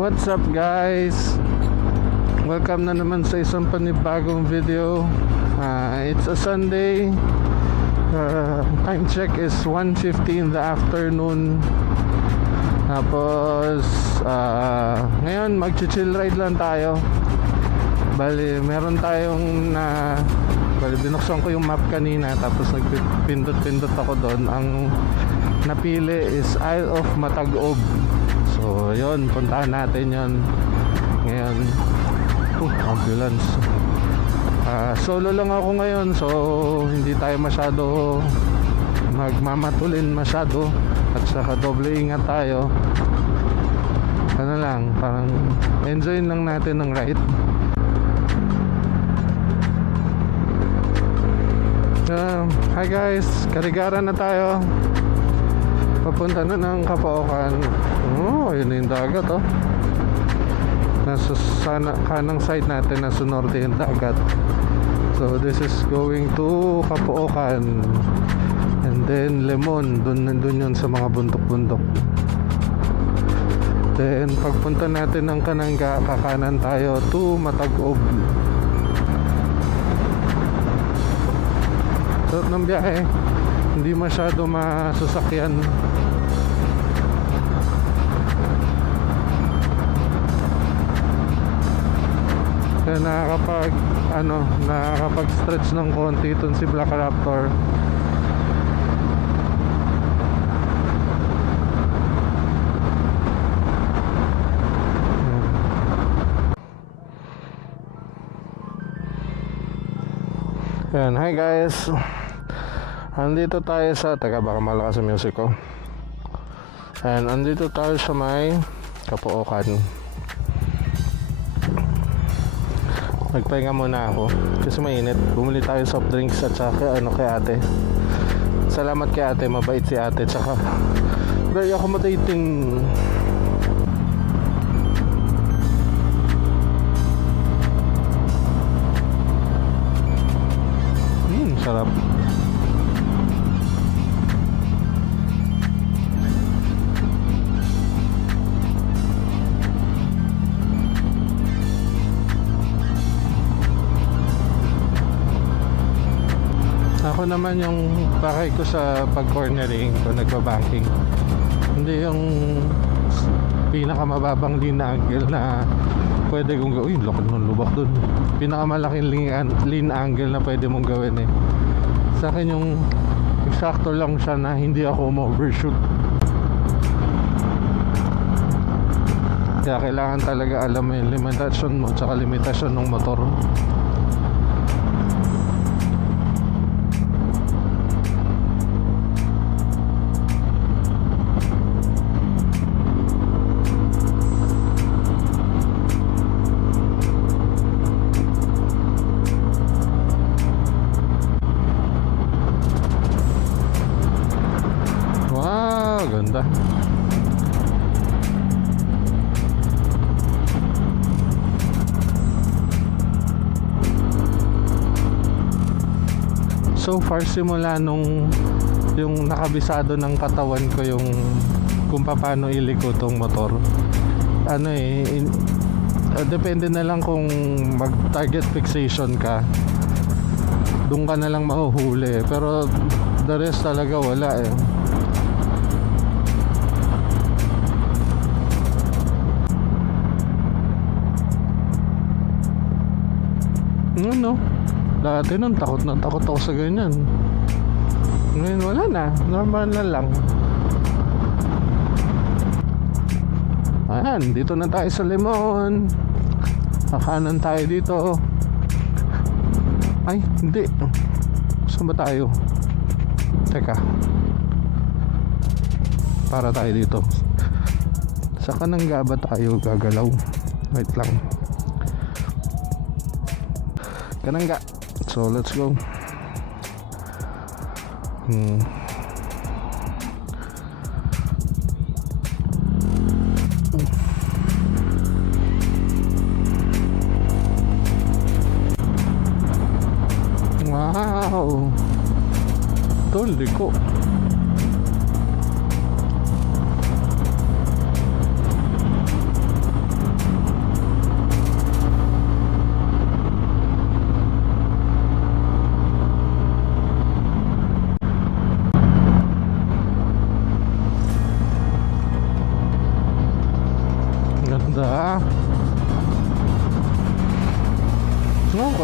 What's up guys? Welcome na naman sa isang panibagong video. It's a Sunday. Time check is 1:50 in the afternoon. Tapos ngayon mag-chill ride lang tayo. Bali meron tayong binuksan ko yung map kanina, tapos nagpindot-pindot ako doon. Ang napili is Isle of Matag-Ob. So yun, puntahan natin yun ngayon. Ambulance. Solo lang ako ngayon, so hindi tayo masyado magmamatulin masyado, at saka doble ingat tayo. Ano lang, parang enjoy lang natin ng ride. Hi guys, Karigara na tayo. Papunta na ng Kapaukan. Oh, yun yung dagat oh. Nasa kanang side natin, nasa norte yung dagat. So this is going to Kapaukan. And then Lemon, dun yun sa mga bundok-bundok. Then pagpunta natin ng Kananga, kakanan tayo to Matag-Ob. Sarap ng biyahe, hindi masyado masasakyan. Kaya nakakapag-stretch ng konti itong si Black Raptor. Yan, hi guys. Andito tayo sa, baka malakas ang music ko. And andito tayo sa may Kapaukan. Nagpahinga muna ako kasi mainit. Bumili tayo soft drinks at saka kay ate. Salamat kay ate, mabait si ate. Tsaka very accommodating. Sarap. Ako naman yung pakay ko sa pag-cornering ko, nagbabanking. Hindi yung pinakamababang lean angle na pwede kong gawin. Laki ng lubak dun. Pinakamalaking lean angle na pwede mong gawin eh. Sa akin yung eksakto lang siya na hindi ako ma-overshoot. Kaya kailangan talaga alam mo yung limitasyon mo tsaka limitasyon ng motor. Ganda. So far simula nung yung nakabisado ng katawan ko yung kung paano iliko tong motor, depende na lang kung mag target fixation ka, doon ka na lang mahuhuli, pero the rest talaga wala eh. No, dati nun takot ako sa ganyan. Ngayon wala na, normal na lang. Ayan, dito na tayo sa Lemon. Kakanan tayo dito. Ay, hindi. Saan ba tayo? Teka, para tayo dito. Sa Kananga ba tayo gagalaw? Wait lang. Kananga. So let's go. Wow. Tol, liko.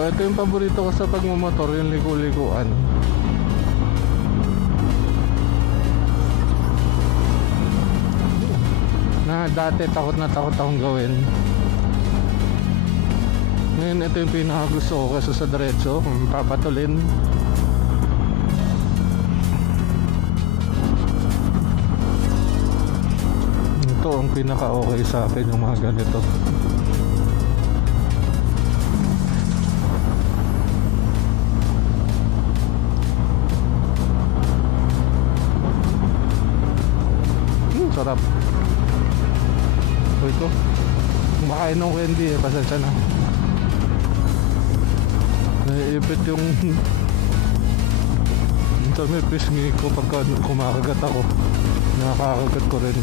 ito yung paborito ko sa pagmumotor, yung liku-likuan. Na dati takot na takot akong gawin. Ngayon ito yung pinakagusto ko kasi sa diretso, papatulin. Ito ang pinaka okay sa akin, yung mga ganito. Sarap. Uy ko, kumakain ng candy eh, pasensya na. Naiipit yung sa may pisngi ko pagka kumakagat ako. Nakakagat ko rin.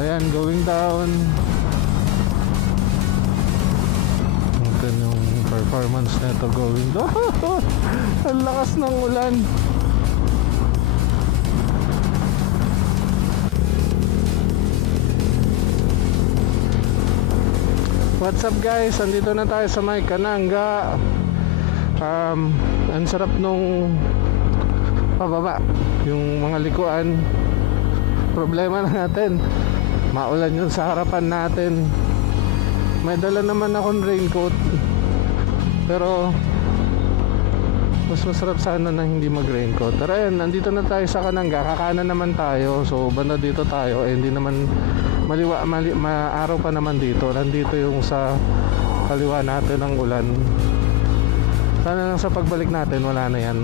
Ayan, going down. Ito yung performance nito going down. Ang lakas ng ulan. What's up guys? Andito na tayo sa may Kananga. Ang sarap nung pababa. Yung mga likuan. Problema na natin, maulan yun sa harapan natin. May dala naman akong raincoat, pero mas masarap sana na hindi mag raincoat. Pero ayun, nandito na tayo sa Kananga. Kakanan naman tayo. So banda dito tayo, hindi naman maaraw pa naman dito. Nandito yung sa kaliwa natin ng ulan. Sana lang sa pagbalik natin wala na yan,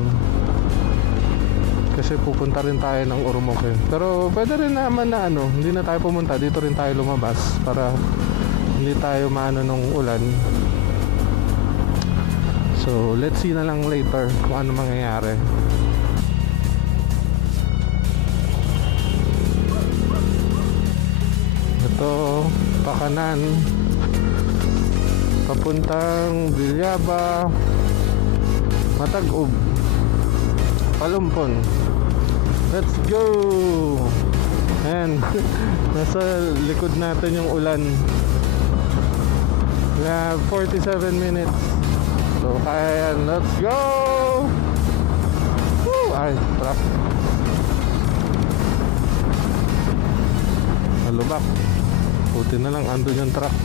kasi pupunta rin tayo ng Ormoc eh. Pero pwede rin naman na hindi na tayo pumunta, dito rin tayo lumabas para hindi tayo maano ng ulan. So let's see na lang later kung ano mangyayari. Ito, pakanan papuntang Bilyaba, Matag-Ub, Palumpon. Let's go! Ayan, nasa likod natin yung ulan. We have 47 minutes. So kaya yan, let's go! Woo! Ay, truck. Malubak. Buti na lang, andun yung truck.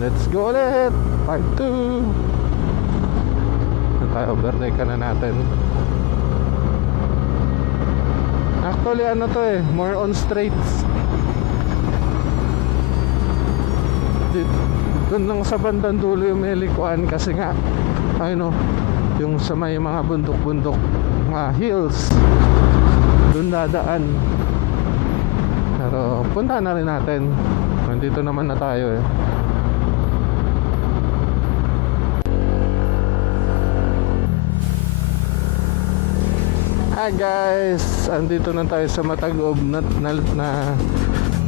Let's go ulit! Part 2! Tayo, overtake ka na natin. Actually ano to eh, more on straights. Doon lang sa bandang dulo yung may likuan, kasi nga yung sa may mga bundok-bundok, mga hills, doon dadaan. Pero punta na rin natin. Nandito naman na tayo eh. Hi guys, andito na tayo sa Matag-Ub na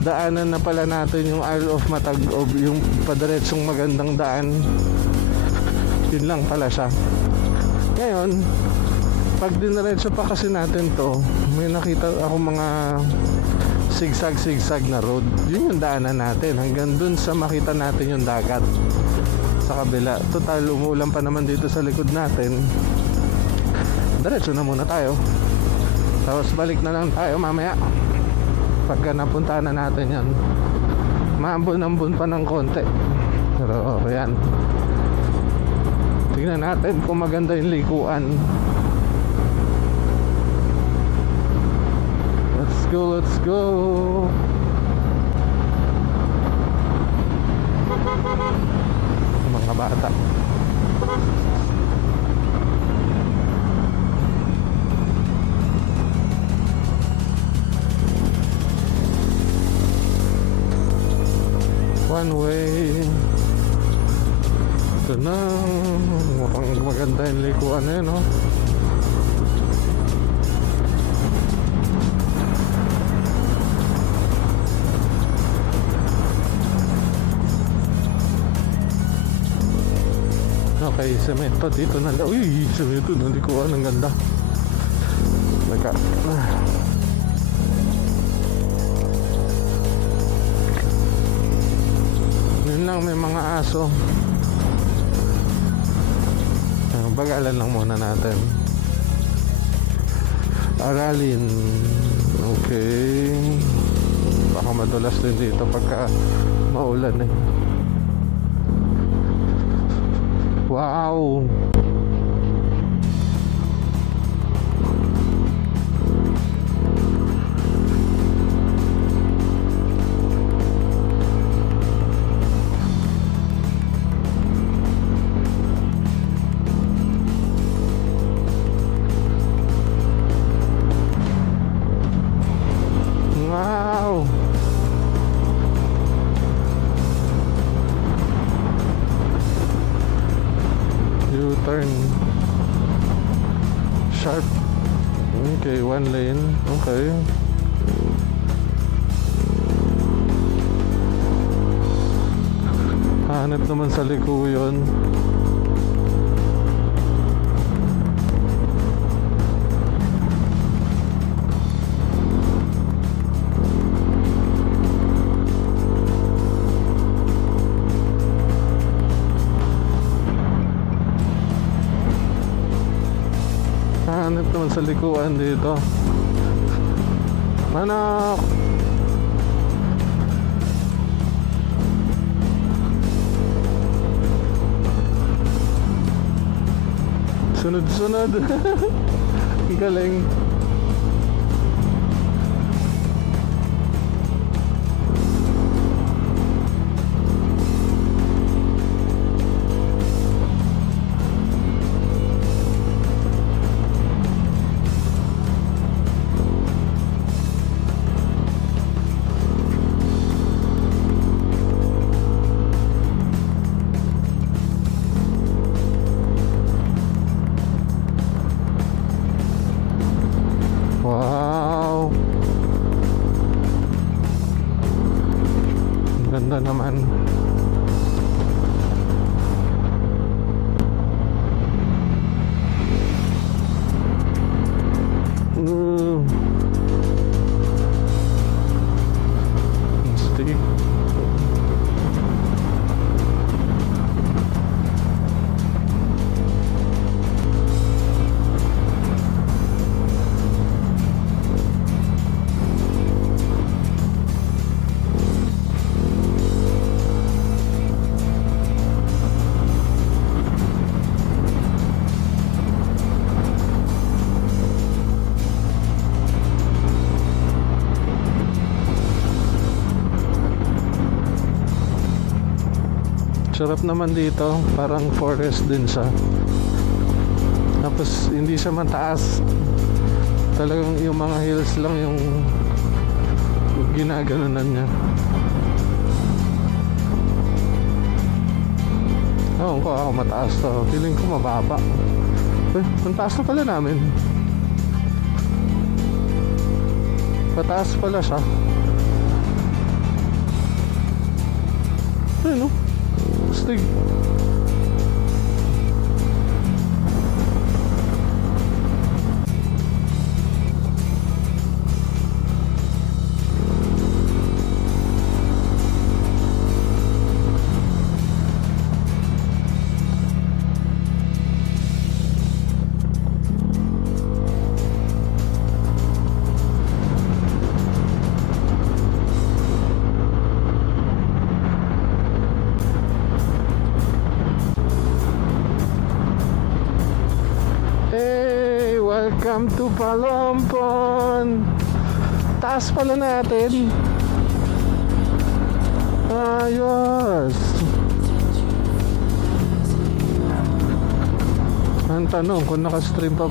daanan na pala natin yung Isle of Matag-Ub, yung padiretsong magandang daan. Yun lang pala siya. Ngayon, pag diniretso pa kasi natin to, may nakita ako mga sigsag na road. Yun yung daanan natin hanggang dun sa makita natin yung dagat sa kabila. Total, umuulan pa naman dito sa likod natin. Diretso na muna tayo, tapos balik na lang tayo mamaya pagka napunta na natin yan. Maambon-ambon pa ng konti, pero yan, tingnan natin kung maganda yung likuan. Let's go, let's go. Mga bata. One way. Ito na, mukhang maganda yung likuan na yun, no? Okay, semento dito na. Uy, semento na likuan, ang ganda. Yun lang, may mga aso. Bagalan lang muna natin. Aralin. Okay. Baka madulas din dito pagka maulan eh. Wow. Wow. U-turn. Sharp. Okay, one lane. Okay. Hanap naman sa liko yun. Hanap naman sa likuan dito. Manok. Sunod-sunod. Ang galing. Wow. Ang ganda naman. Stick. Sarap naman dito, parang forest din siya. Tapos hindi siya mataas. Talagang yung mga hills lang yung ginaganunan niya. Ewan ko ako mataas to. Feeling ko mababa. Ang taas na pala namin. Pataas pala siya. Ayun, no? Stig. Welcome to Palompon. Taas pala natin. Ayos. Ang tanong kung naka-stream pa,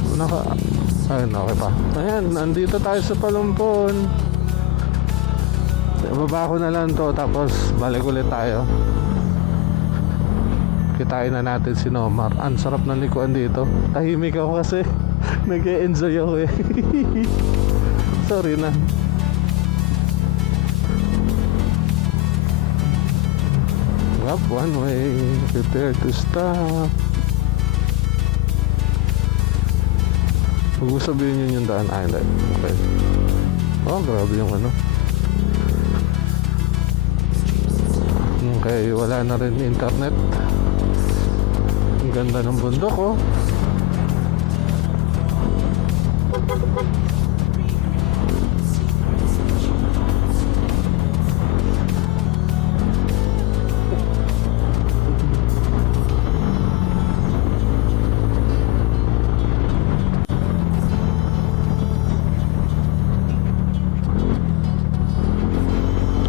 ayun, okay pa. Ayan, nandito tayo sa Palompon. Baba ko na lang to, tapos balik ulit tayo. Kitain na natin si Nomar. Ang sarap ng likuan dito. Tahimik ako kasi nag-e-enjoy ako eh. Sorry na. Up one way, prepare to stop. Huwag mo sabihin yun yung daan island. Okay. Oh, grabe yung ano. kaya wala na rin internet. Ang ganda ng bundok, oh.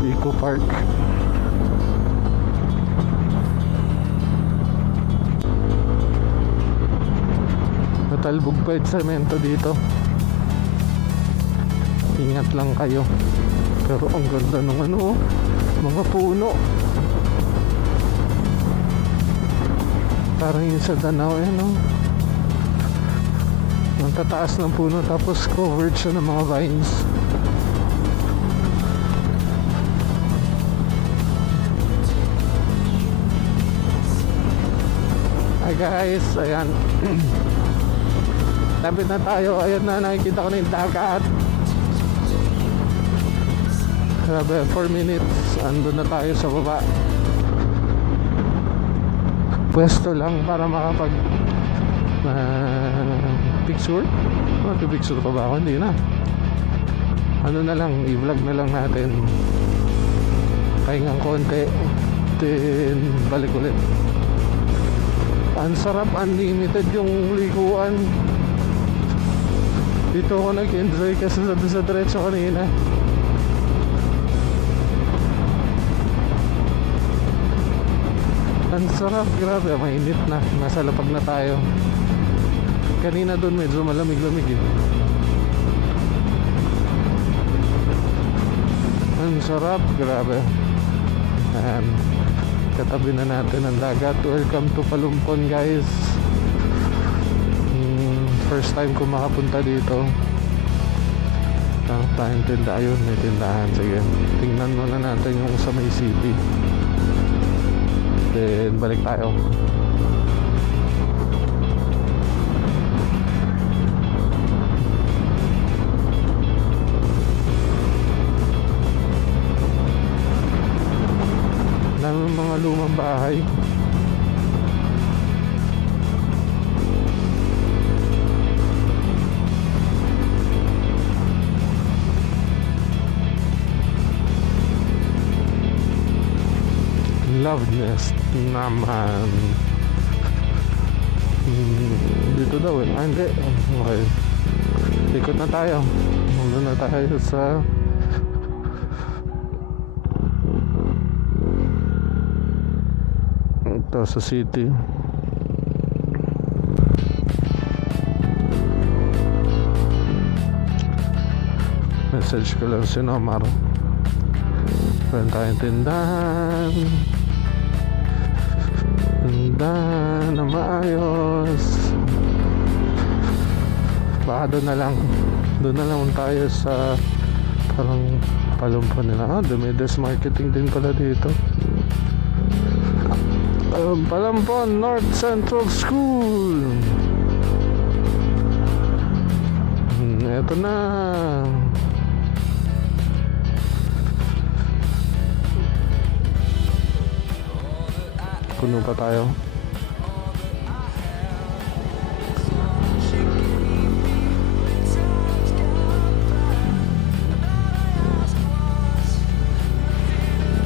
Eco Park. Natalbog pa yung semento dito. Ingat lang kayo. Pero ang ganda ng ano, mga puno. Parang yung sa Danao, no? Ang tataas ng puno tapos covered siya ng mga vines. Hi guys, ayan. Lapit na tayo, ayan na, nakikita ko na yung dagat. Grabe, 4 minutes, andun na tayo sa baba. Pwesto lang para makapag picture. Picture pa ba ako? Hindi na. Ano na lang, i-vlog na lang natin. Pahingang konti, then balik ulit. Ang sarap, unlimited yung likuan. Dito ako nag-enjoy kasi sa diretso kanina. Ang sarap, grabe, mainit na. Nasa lapag na tayo. Kanina doon medyo malamig-lamig eh. Ang sarap, grabe. Ayan, katabi na natin ang dagat. Welcome to Palumpon, guys. First time ko makapunta dito. Tayong tinda, ayun, may tindahan. Sige, tingnan muna natin yung sa may city, then balik tayo. Daming mga lumang bahay. Love nest naman. Dito daw eh. Ah, hindi. Okay. Ikot na tayo. Muna na tayo sa ito sa city. Message ko lang si Nomar. Meron tayong tindahan. Tindahan na maayos. Baka doon na lang tayo sa parang Palumpon nila. Ah, Dumides Marketing din pala dito. Palumpon North Central School. Eto na. Puno pa tayo.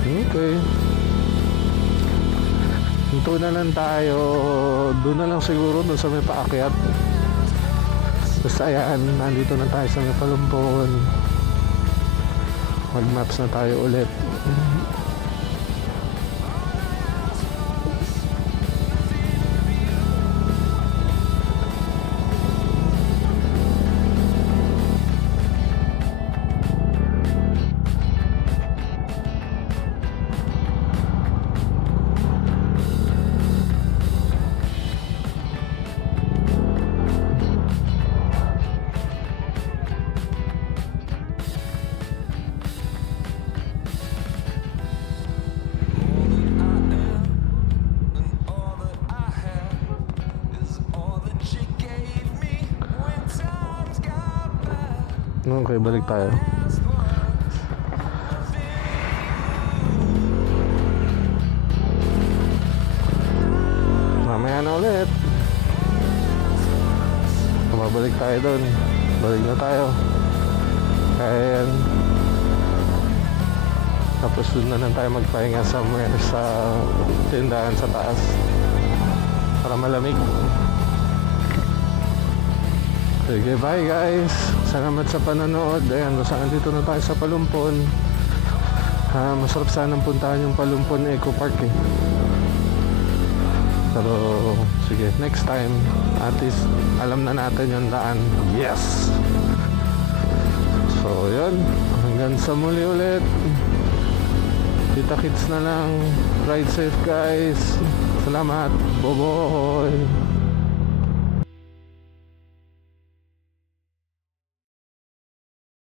Okay. Ito na lang tayo. Doon na lang siguro, doon sa may paakyat. Basta ayan, nandito na tayo sa may Palumpon. Mag maps na tayo ulit. Okay, balik tayo. balik tayo doon. Balik na tayo. Kaya yan. Tapos doon na lang tayo magpahinga somewhere sa tindahan sa taas para malamig. Sige, bye guys. Salamat sa panonood. Ayan, basta nandito na tayo sa Palumpon. Masarap sanang puntahan yung Palumpon Eco Park eh. Pero sige, next time at least alam na natin yung daan. Yes! So yun, hanggang sa muli ulit. Kita-kits na lang. Ride safe guys. Salamat. Boboy.